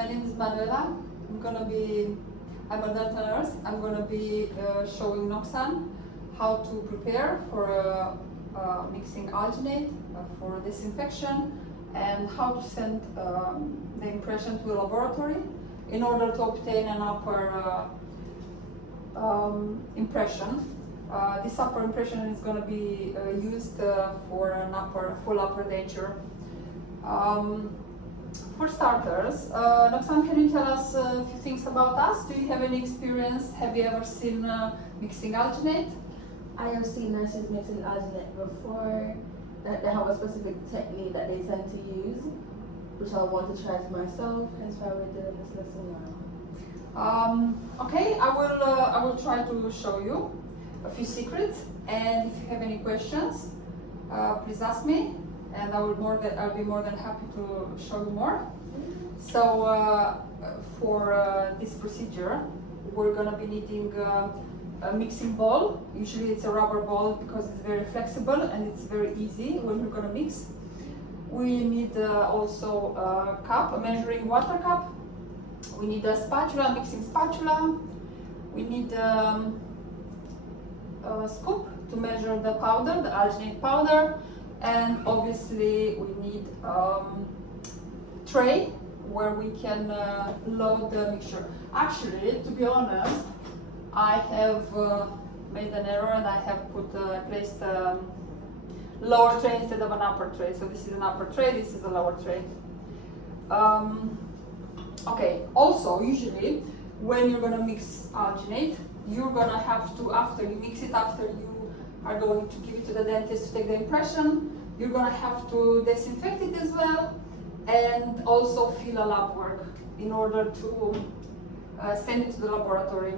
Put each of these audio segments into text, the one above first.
My name is Manuela. I'm a dental nurse. I'm gonna be showing Noxan how to prepare for mixing alginate for disinfection and how to send the impression to a laboratory in order to obtain an upper impression. This upper impression is going to be used for an full upper denture. For starters, Noxan, can you tell us a few things about us? Do you have any experience? Have you ever seen mixing alginate? I have seen nurses mixing alginate before. That they have a specific technique that they tend to use, which I want to try for myself. Hence why we're doing this lesson now. Okay, I will try to show you a few secrets, and if you have any questions, please ask me, and I'll be more than happy to show you more. So for this procedure, we're going to be needing a mixing bowl. Usually it's a rubber ball because it's very flexible and it's very easy when we're going to mix. We need also a cup, a measuring water cup. We need a spatula, mixing spatula. We need a scoop to measure the powder, the alginate powder. And obviously we need tray where we can load the mixture. Actually, to be honest, I have made an error and I have placed a lower tray instead of an upper tray. So this is an upper tray, this is a lower tray. Okay, also usually when you're going to mix alginate, you're going to have to, after you mix it, after you are going to give it to the dentist to take the impression, you're going to have to disinfect it as well and also fill a lab work in order to send it to the laboratory.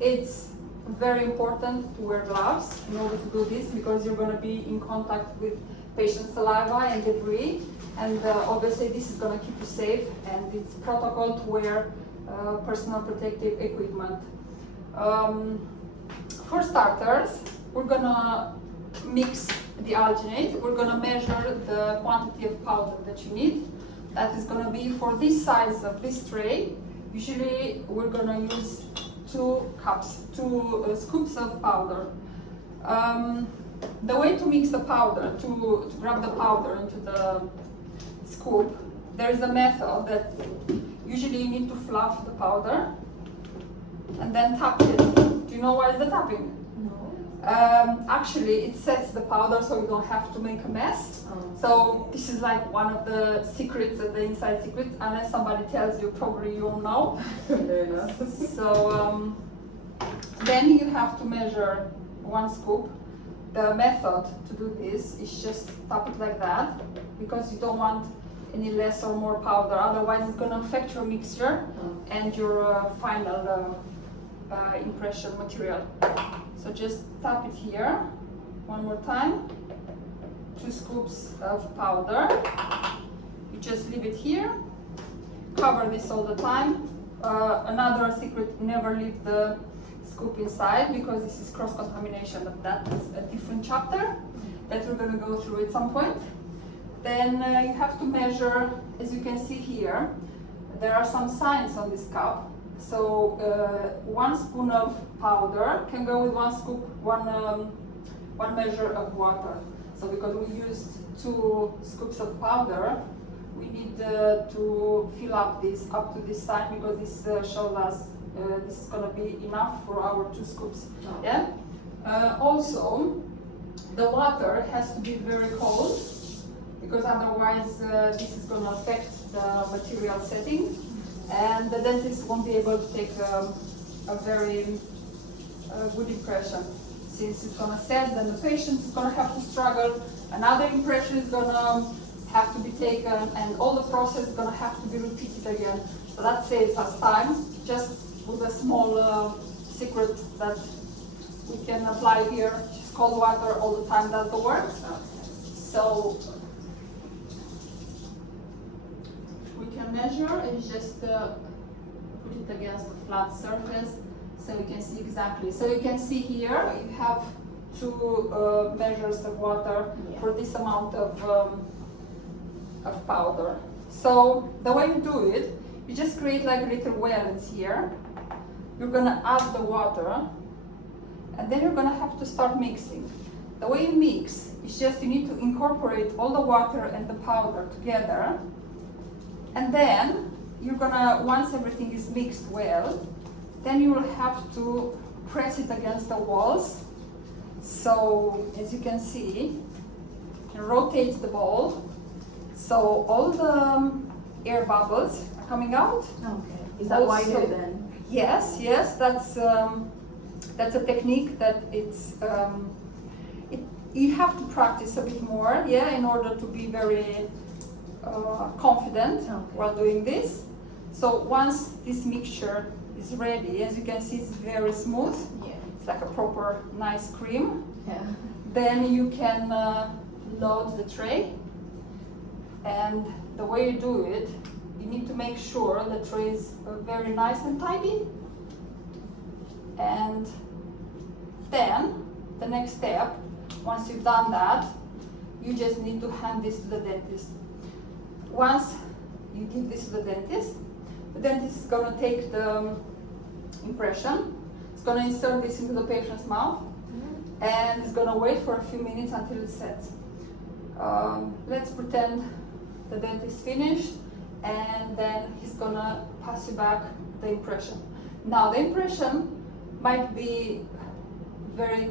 It's very important to wear gloves in order to do this because you're going to be in contact with patient saliva and debris, and obviously this is going to keep you safe, and it's protocol to wear personal protective equipment. For starters, we're going to mix the alginate. We're going to measure the quantity of powder that you need. That is going to be for this size of this tray. Usually we're going to use two scoops of powder. The way to mix the powder, to grab the powder into the scoop, there is a method that usually you need to fluff the powder and then tap it. Do you know why is the tapping? No. Actually, it sets the powder so you don't have to make a mess. So this is like one of the secrets, the inside secrets. Unless somebody tells you, probably you don't know. Fair enough. So then you have to measure one scoop. The method to do this is just tap it like that, because you don't want any less or more powder. Otherwise, it's going to affect your mixture and your final impression material. So just tap it here one more time. 2 scoops of powder. You just leave it here. Cover this all the time. Another secret: never leave the scoop inside because this is cross-contamination. But that is a different chapter that we're going to go through at some point. Then you have to measure, as you can see here, there are some signs on this cup. So 1 spoon of powder can go with 1 scoop, one measure of water. So because we used 2 scoops of powder, we need to fill up this up to this side, because this shows us this is going to be enough for our 2 scoops. Yeah. Also, the water has to be very cold, because otherwise this is going to affect the material setting, and the dentist won't be able to take a very good impression. Since it's going to set, then the patient is going to have to struggle. Another impression is going to have to be taken, and all the process is going to have to be repeated again. So that saves us time. Just with a small secret that we can apply here, just cold water all the time does the work. So we can measure and just put it against a flat surface, so we can see exactly. So you can see here you have 2 measures of water for this amount of powder. So the way you do it, you just create like little wells here. You're gonna add the water, and then you're gonna have to start mixing. The way you mix is just you need to incorporate all the water and the powder together, and then you're gonna, once everything is mixed well, then you will have to press it against the walls. So as you can see, you rotate the ball, so all the air bubbles are coming out. Okay. Is that why you do it then? Yes, that's a technique that you have to practice a bit more, yeah, in order to be very confident while doing this. So once this mixture is ready, as you can see, it's very smooth. Yeah. It's like a proper nice cream. Yeah. Then you can load the tray, and the way you do it, you need to make sure the tray is very nice and tidy. And then the next step, once you've done that, you just need to hand this to the dentist. Once you give this to the dentist is going to take the impression, it's going to insert this into the patient's mouth, and it's going to wait for a few minutes until it sets. Let's pretend the dentist finished, and then he's going to pass you back the impression. Now the impression might be very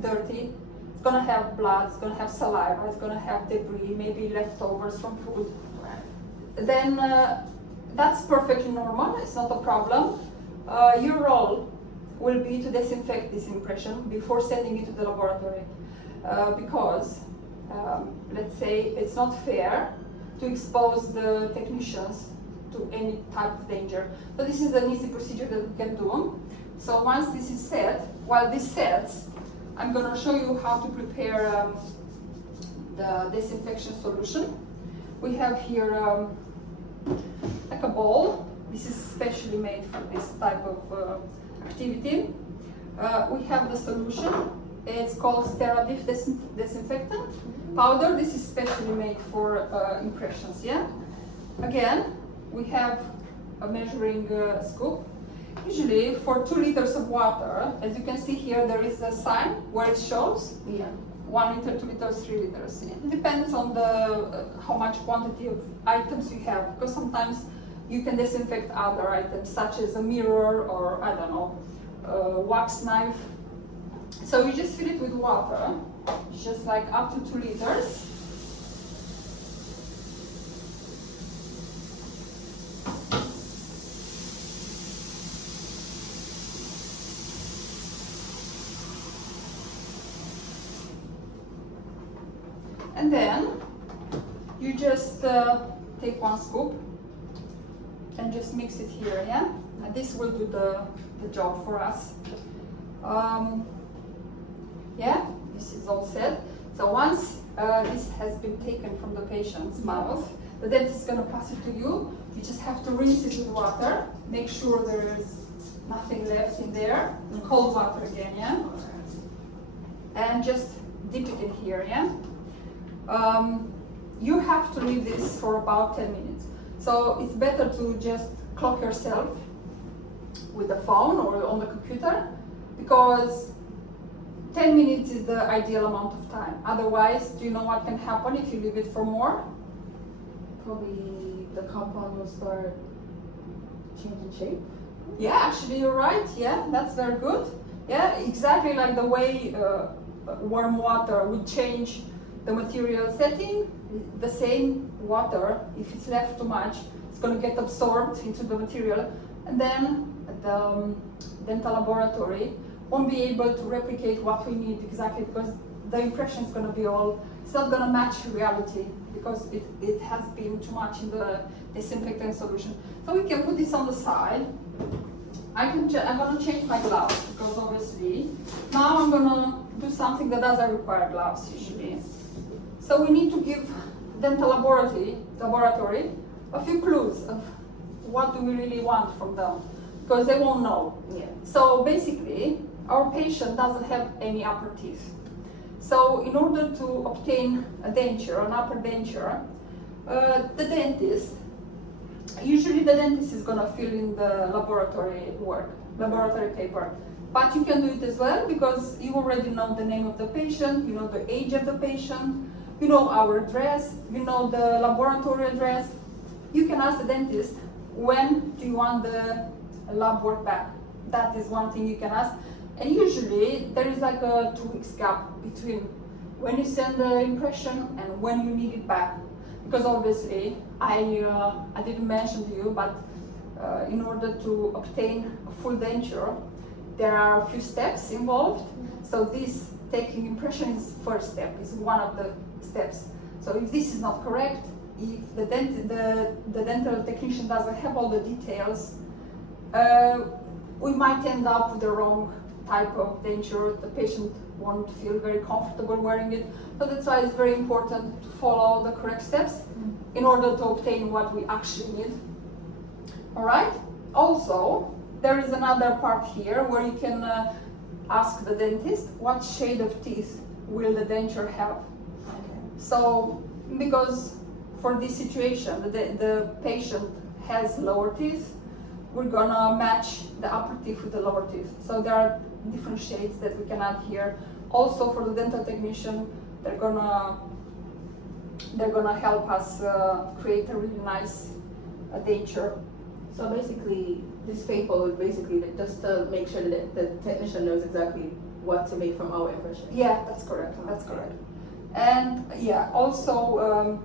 dirty. It's going to have blood, it's going to have saliva, it's going to have debris, maybe leftovers from food. Then that's perfectly normal, it's not a problem. Your role will be to disinfect this impression before sending it to the laboratory, because let's say it's not fair to expose the technicians to any type of danger. So this is an easy procedure that we can do. So once this is set, while this sets, I'm going to show you how to prepare the disinfection solution. We have here like a bowl. This is specially made for this type of activity. We have the solution. It's called Steradif disinfectant powder. This is specially made for impressions. Yeah. Again, we have a measuring scoop. Usually for 2 liters of water, as you can see here, there is a sign where it shows 1 liter, 2 liters, 3 liters. It depends on the how much quantity of items you have, because sometimes you can disinfect other items such as a mirror or I don't know, a wax knife. So you just fill it with water, just like up to 2 liters. And then you just take 1 scoop and just mix it here, yeah? And this will do the job for us. Yeah, this is all set. So once this has been taken from the patient's mouth, the dentist is going to pass it to you. You just have to rinse it with water, make sure there is nothing left in there. Cold water again, yeah? And just dip it in here, yeah? You have to leave this for about 10 minutes. So it's better to just clock yourself with the phone or on the computer, because 10 minutes is the ideal amount of time. Otherwise, do you know what can happen if you leave it for more? Probably the compound will start changing shape. Yeah, actually you're right. Yeah, that's very good. Yeah, exactly like the way warm water would change the material setting, the same water, if it's left too much, it's going to get absorbed into the material, and then the dental laboratory won't be able to replicate what we need exactly, because the impression is going to be all, it's not going to match reality, because it has been too much in the disinfectant solution. So we can put this on the side. I'm going to change my gloves, because obviously now I'm going to do something that doesn't require gloves usually. So we need to give dental laboratory a few clues of what do we really want from them, because they won't know. Yeah. So basically, our patient doesn't have any upper teeth. So in order to obtain a denture, an upper denture, the dentist the dentist is gonna fill in the laboratory paper. But you can do it as well because you already know the name of the patient, you know the age of the patient, you know our address, you know the laboratory address. You can ask the dentist, when do you want the lab work back? That is one thing you can ask. And usually there is like a 2 weeks gap between when you send the impression and when you need it back. Because obviously, I didn't mention to you, but in order to obtain a full denture, there are a few steps involved. So this taking impression is first step, is one of the steps. So if this is not correct, if the dental technician doesn't have all the details, we might end up with the wrong type of denture. The patient won't feel very comfortable wearing it. So that's why it's very important to follow the correct steps in order to obtain what we actually need. All right? Also, there is another part here where you can ask the dentist what shade of teeth will the denture have. So, because for this situation, the patient has lower teeth, we're gonna match the upper teeth with the lower teeth. So there are different shades that we can add here. Also for the dental technician, they're gonna help us create a really nice denture. So basically, this paper would basically just to make sure that the technician knows exactly what to make from our impression. Yeah, that's correct. That's correct. And yeah, also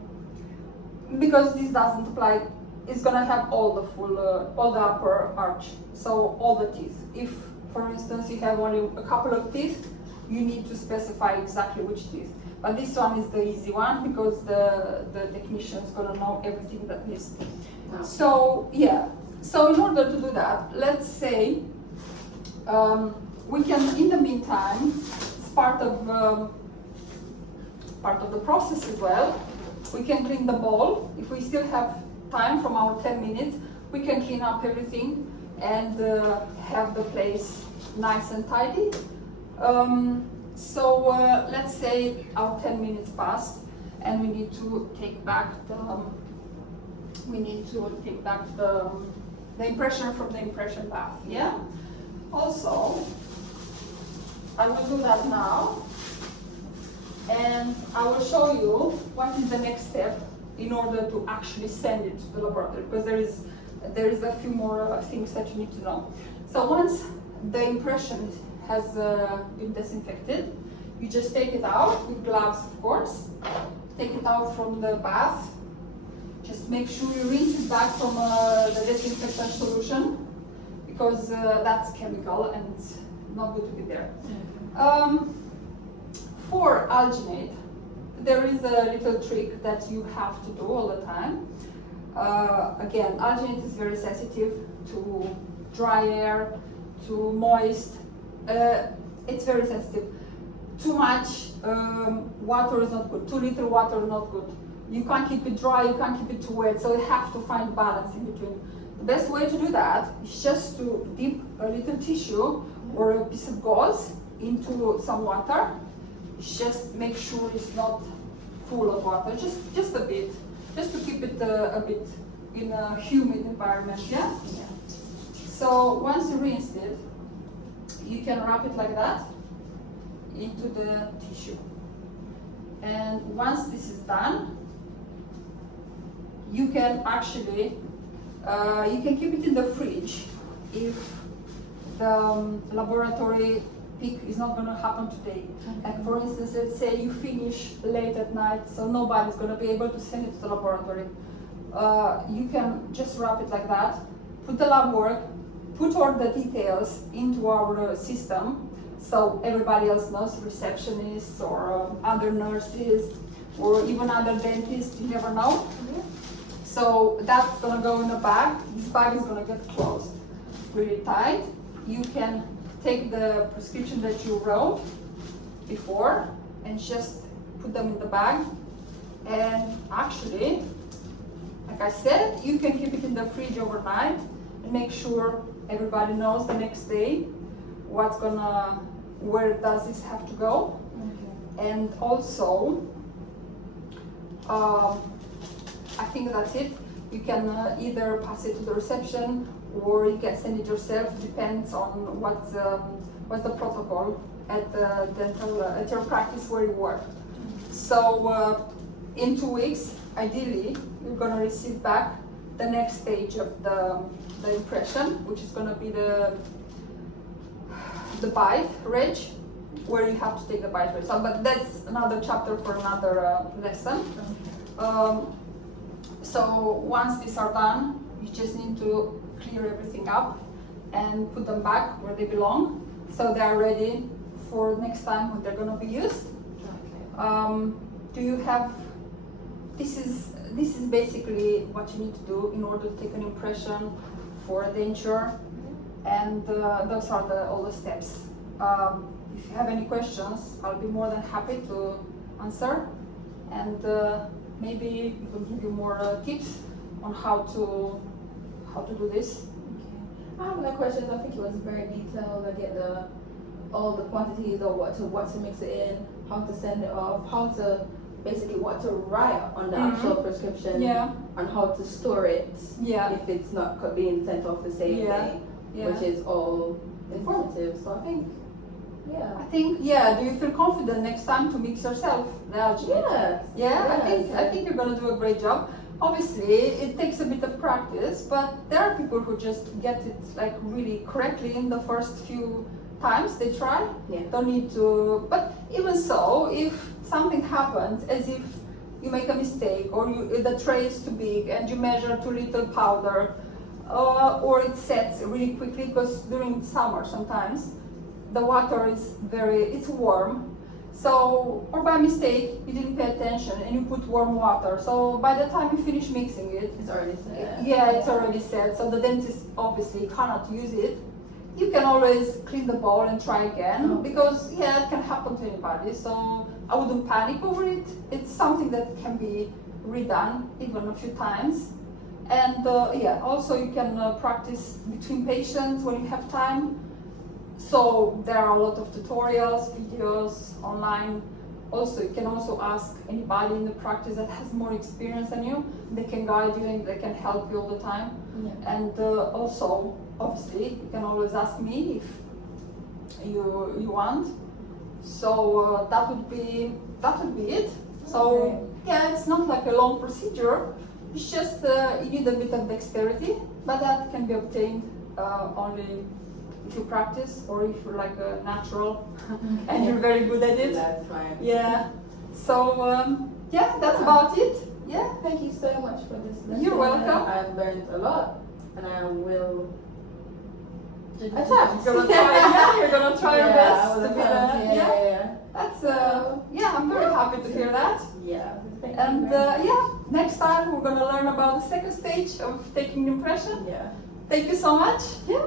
because this doesn't apply, it's gonna have all the full, all the upper arch, so all the teeth. If, for instance, you have only a couple of teeth, you need to specify exactly which teeth. But this one is the easy one because the technician is gonna know everything that is. Wow. So yeah. So in order to do that, let's say we can, in the meantime, it's part of the process as well. We can clean the bowl. If we still have time from our 10 minutes, we can clean up everything and have the place nice and tidy. So let's say our 10 minutes passed and we need to take back the impression from the impression bath, yeah? Also, I will do that now, and I will show you what is the next step in order to actually send it to the laboratory, because there is a few more things that you need to know. So once the impression has been disinfected, you just take it out with gloves, of course. Take it out from the bath. Just make sure you rinse it back from the disinfectant solution, because that's chemical and it's not good to be there. For alginate, there is a little trick that you have to do all the time. Again, alginate is very sensitive to dry air, to moist. It's very sensitive. Too much water is not good. Too little water is not good. You can't keep it dry, you can't keep it too wet, so you have to find balance in between. The best way to do that is just to dip a little tissue or a piece of gauze into some water. Just make sure it's not full of water, just a bit, just to keep it a bit in a humid environment, yeah? Yeah. So once you rinsed it, you can wrap it like that into the tissue. And once this is done, you can actually, you can keep it in the fridge if the laboratory pick is not going to happen today. Like for instance, let's say you finish late at night, so nobody's going to be able to send it to the laboratory. You can just wrap it like that, put the lab work, put all the details into our system, so everybody else knows, receptionists or other nurses, or even other dentists, you never know. So that's gonna go in a bag. This bag is gonna get closed really tight. You can take the prescription that you wrote before and just put them in the bag. And actually, like I said, you can keep it in the fridge overnight and make sure everybody knows the next day where does this have to go. Okay. And also, I think that's it. You can either pass it to the reception or you can send it yourself. Depends on what's the protocol at the dental at your practice where you work. So in 2 weeks, ideally, you're gonna receive back the next stage of the impression, which is gonna be the bite reg, where you have to take the bite reg. So, but that's another chapter for another lesson. So once these are done, you just need to clear everything up and put them back where they belong, so they are ready for next time when they're going to be used. Okay. Do you have? This is basically what you need to do in order to take an impression for a denture, and those are all the steps. If you have any questions, I'll be more than happy to answer, and maybe we can give you more tips on how to do this. I have no questions. I think it was very detailed. I get all the quantities of what to mix it in, how to send it off, how to basically what to write on the actual prescription, Yeah. and how to store it Yeah. if it's not being sent off the same day, Yeah. which is all informative. So I think, I think, yeah. Do you feel confident next time to mix yourself the alginate? yes. Yeah, Yes. I think you're gonna do a great job. Obviously, it takes a bit of practice, but there are people who just get it like really correctly in the first few times they try. Yeah. Don't need to. But even so, if something happens, as if you make a mistake or the tray is too big and you measure too little powder, or it sets really quickly, because during summer sometimes the water is it's warm. So, or by mistake, you didn't pay attention and you put warm water. So by the time you finish mixing it, It's already set. yeah, it's already set. So the dentist obviously cannot use it. You can always clean the bowl and try again, Okay. because yeah, it can happen to anybody. So I wouldn't panic over it. It's something that can be redone even a few times. And yeah, also you can practice between patients when you have time. So there are a lot of tutorials, videos online. Also, you can also ask anybody in the practice that has more experience than you. They can guide you and they can help you all the time. Yeah. And also, obviously, you can always ask me if you want. So that would be it. So Okay. yeah, it's not like a long procedure. It's just you need a bit of dexterity, but that can be obtained only if you practice, or if you're like a natural and you're very good at it. That's fine. Yeah. So yeah, that's about it. Yeah. Thank you so much for this lesson. You're welcome. I've learned a lot, and I will You're gonna try. Yeah, you're gonna try your best to be the. yeah. That's yeah. I'm very happy to hear that. Yeah. Thank And you very much. yeah, next time we're gonna learn about the second stage of taking impression. Yeah. Thank you so much. Yeah.